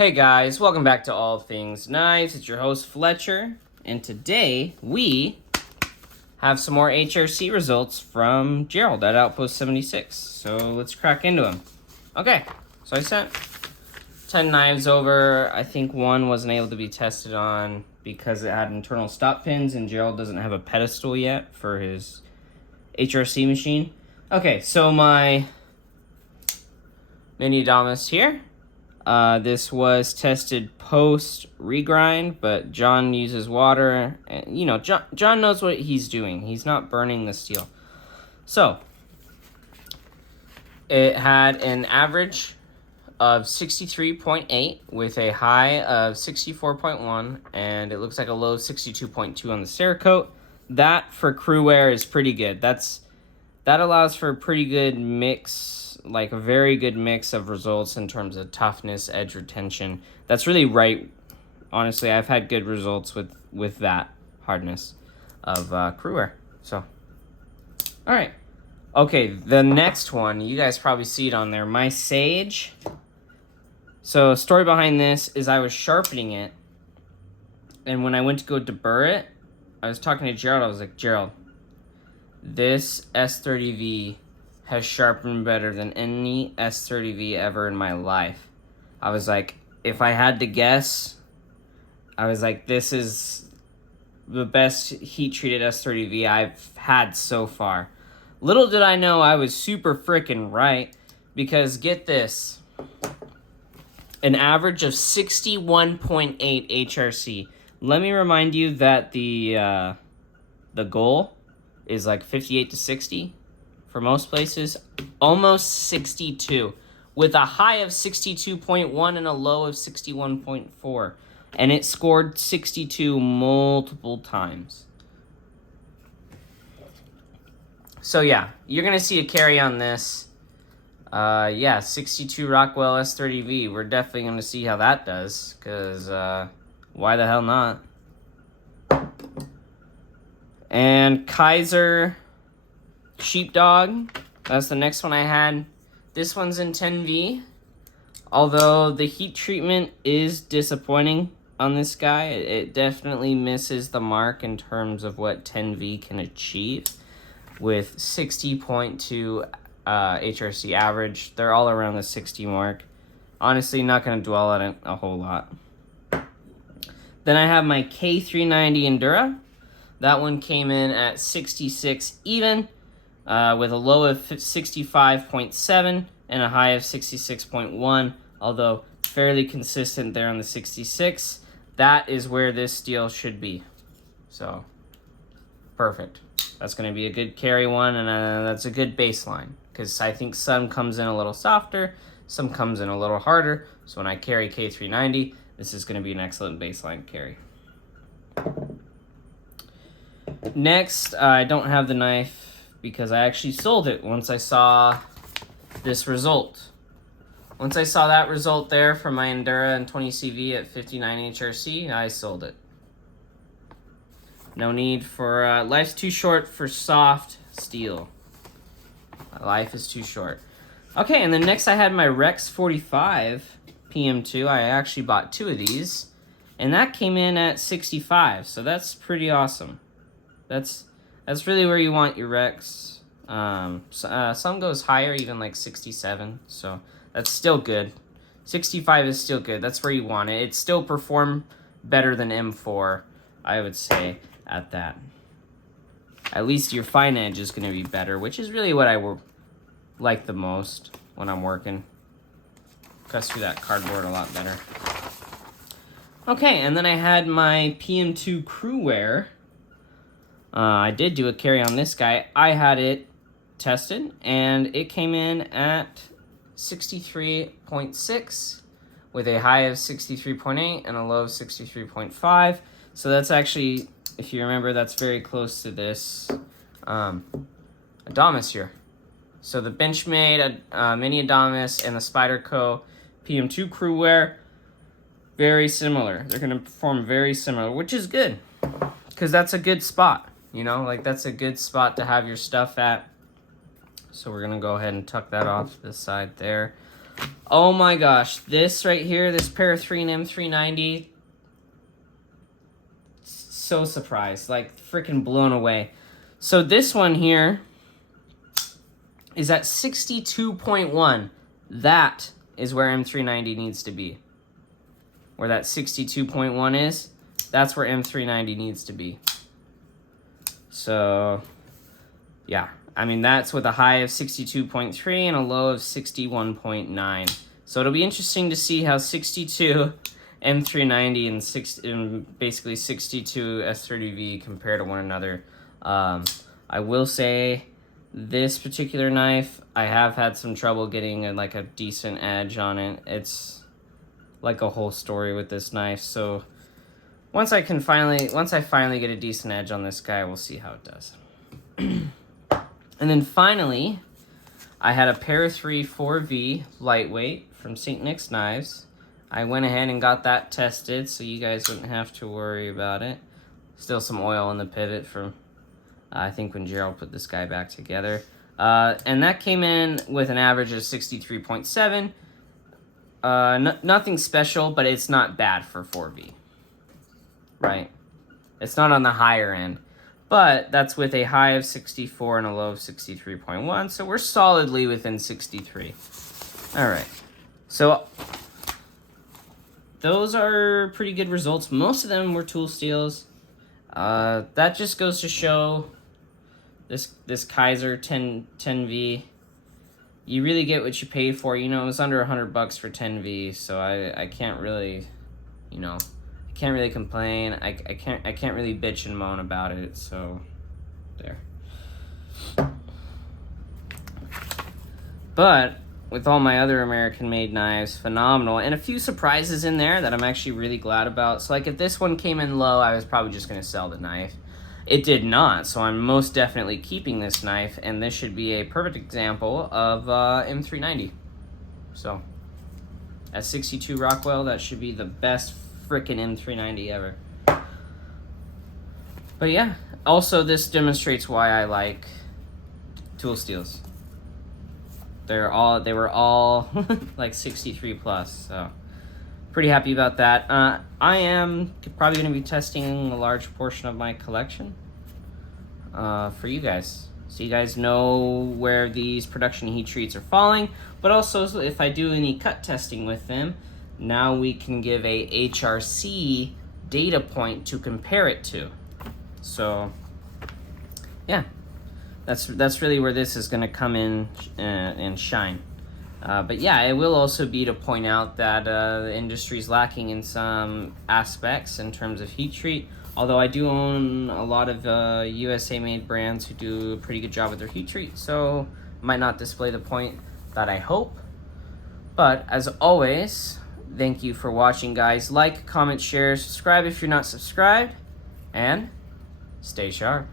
Hey guys, welcome back to All Things Knives. It's your host Fletcher, and today we have some more HRC results from Gerald at Outpost 76. So let's crack into them. Okay, so I sent 10 knives over. I think one wasn't able to be tested on because it had internal stop pins, and Gerald doesn't have a pedestal yet for his HRC machine. Okay, so my mini Adamas here. This was tested post regrind, but John uses water, and you know, John knows what he's doing. He's not burning the steel. So it had an average of 63.8 with a high of 64.1, and it looks like a low 62.2 on the Cerakote. That for crew wear is pretty good. That allows for a pretty good mix, like a very good mix of results in terms of toughness, edge retention. That's really right. Honestly, I've had good results with that hardness of crew wear. So, all right. Okay, the next one, you guys probably see it on there. My Sage. So, story behind this is I was sharpening it, and when I went to go deburr it, I was talking to Gerald. I was like, Gerald, this S30V has sharpened better than any S30V ever in my life. I was like, if I had to guess, I was like, this is the best heat-treated S30V I've had so far. Little did I know I was super freaking right, because get this, an average of 61.8 HRC. Let me remind you that the goal is like 58 to 60 for most places, almost 62, with a high of 62.1 and a low of 61.4, and it scored 62 multiple times. So yeah, you're gonna see a carry on this. 62 Rockwell S30V. We're definitely gonna see how that does, because why the hell not? And Kaiser Sheepdog, that's the next one I had. This one's in 10V, although the heat treatment is disappointing on this guy. It definitely misses the mark in terms of what 10V can achieve with 60.2 HRC average. They're all around the 60 mark. Honestly, not going to dwell on it a whole lot. Then I have my K390 Endura. That one came in at 66 even, with a low of 65.7 and a high of 66.1, although fairly consistent there on the 66. That is where this steel should be. So, perfect. That's going to be a good carry one, and that's a good baseline, because I think some comes in a little softer, some comes in a little harder. So when I carry K390, this is going to be an excellent baseline carry. Next, I don't have the knife because I actually sold it once I saw this result. Once I saw that result there for my Endura and 20CV at 59 HRC, I sold it. No need for, life's too short for soft steel. Life is too short. Okay, and then next I had my Rex 45 Pm2. I actually bought two of these, and that came in at 65, so that's pretty awesome. That's really where you want your Rex. Some goes higher, even like 67, so that's still good. 65 is still good. That's where you want it. It still performed better than M4, I would say, at that. At least your fine edge is going to be better, which is really what I like the most when I'm working. Cuts through that cardboard a lot better. Okay, and then I had my Pm2 Crew Wear. I did do a carry on this guy. I had it tested, and it came in at 63.6 with a high of 63.8 and a low of 63.5. So that's actually, if you remember, that's very close to this Adamas here. So the Benchmade mini Adamas and the Spyderco Pm2 Crew Wear, very similar. They're going to perform very similar, which is good, because that's a good spot. You know, like that's a good spot to have your stuff at. So we're going to go ahead and tuck that off to the side there. Oh my gosh, this right here, this Para-3 and M390, so surprised, like freaking blown away. So this one here is at 62.1. That is where M390 needs to be. Where that 62.1 is, that's where M390 needs to be. So, yeah. I mean, that's with a high of 62.3 and a low of 61.9. So it'll be interesting to see how 62 M390 and basically 62 S30V compare to one another. I will say this particular knife, I have had some trouble getting a decent edge on it. It's like a whole story with this knife. So once I finally get a decent edge on this guy, we'll see how it does. And then finally, I had a Para-3 4V lightweight from St. Nick's Knives. I went ahead and got that tested so you guys wouldn't have to worry about it. Still some oil in the pivot from, I think, when Gerald put this guy back together. And that came in with an average of 63.7. Nothing special, but it's not bad for 4V. Right? It's not on the higher end. But that's with a high of 64 and a low of 63.1, so we're solidly within 63. All right, so those are pretty good results. Most of them were tool steels. That just goes to show this Kaiser 10V. You really get what you pay for. You know, it was under $100 for 10V, so I can't really, you know, can't really complain. I can't really bitch and moan about it. So there. But with all my other American-made knives, phenomenal, and a few surprises in there that I'm actually really glad about. So like if this one came in low, I was probably just gonna sell the knife. It did not, so I'm most definitely keeping this knife, and this should be a perfect example of M390. So at 62 Rockwell, that should be the best frickin' M390 ever. But yeah, also this demonstrates why I like tool steels. They were all like 63 plus, so pretty happy about that. I am probably going to be testing a large portion of my collection for you guys, so you guys know where these production heat treats are falling, but also if I do any cut testing with them, now we can give a HRC data point to compare it to. So yeah, that's really where this is going to come in and shine. But yeah, it will also be to point out that the industry's lacking in some aspects in terms of heat treat, although I do own a lot of USA made brands who do a pretty good job with their heat treat, so might not display the point that I hope. But as always, thank you for watching, guys. Like, comment, share, subscribe if you're not subscribed, and stay sharp.